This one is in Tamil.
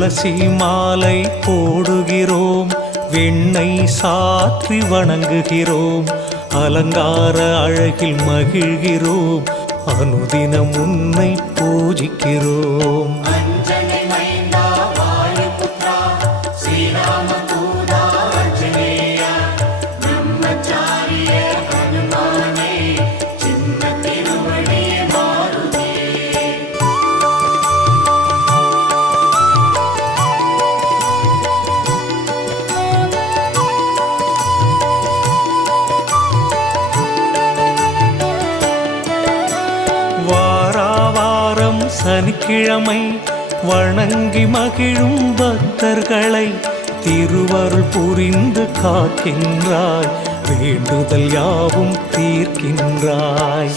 துளசி மாலை போடுகிறோம், வெண்ணெய் சாற்றி வணங்குகிறோம், அலங்கார அழகில் மகிழ்கிறோம், அனுதினம் உன்னை பூஜிக்கிறோம். வாராவாரம் சனிக்கிழமை வணங்கி மகிழும் பக்தர்களை திருவருள் புரிந்து காக்கின்றாய், வேண்டுதல் யாவும் தீர்க்கின்றாய்.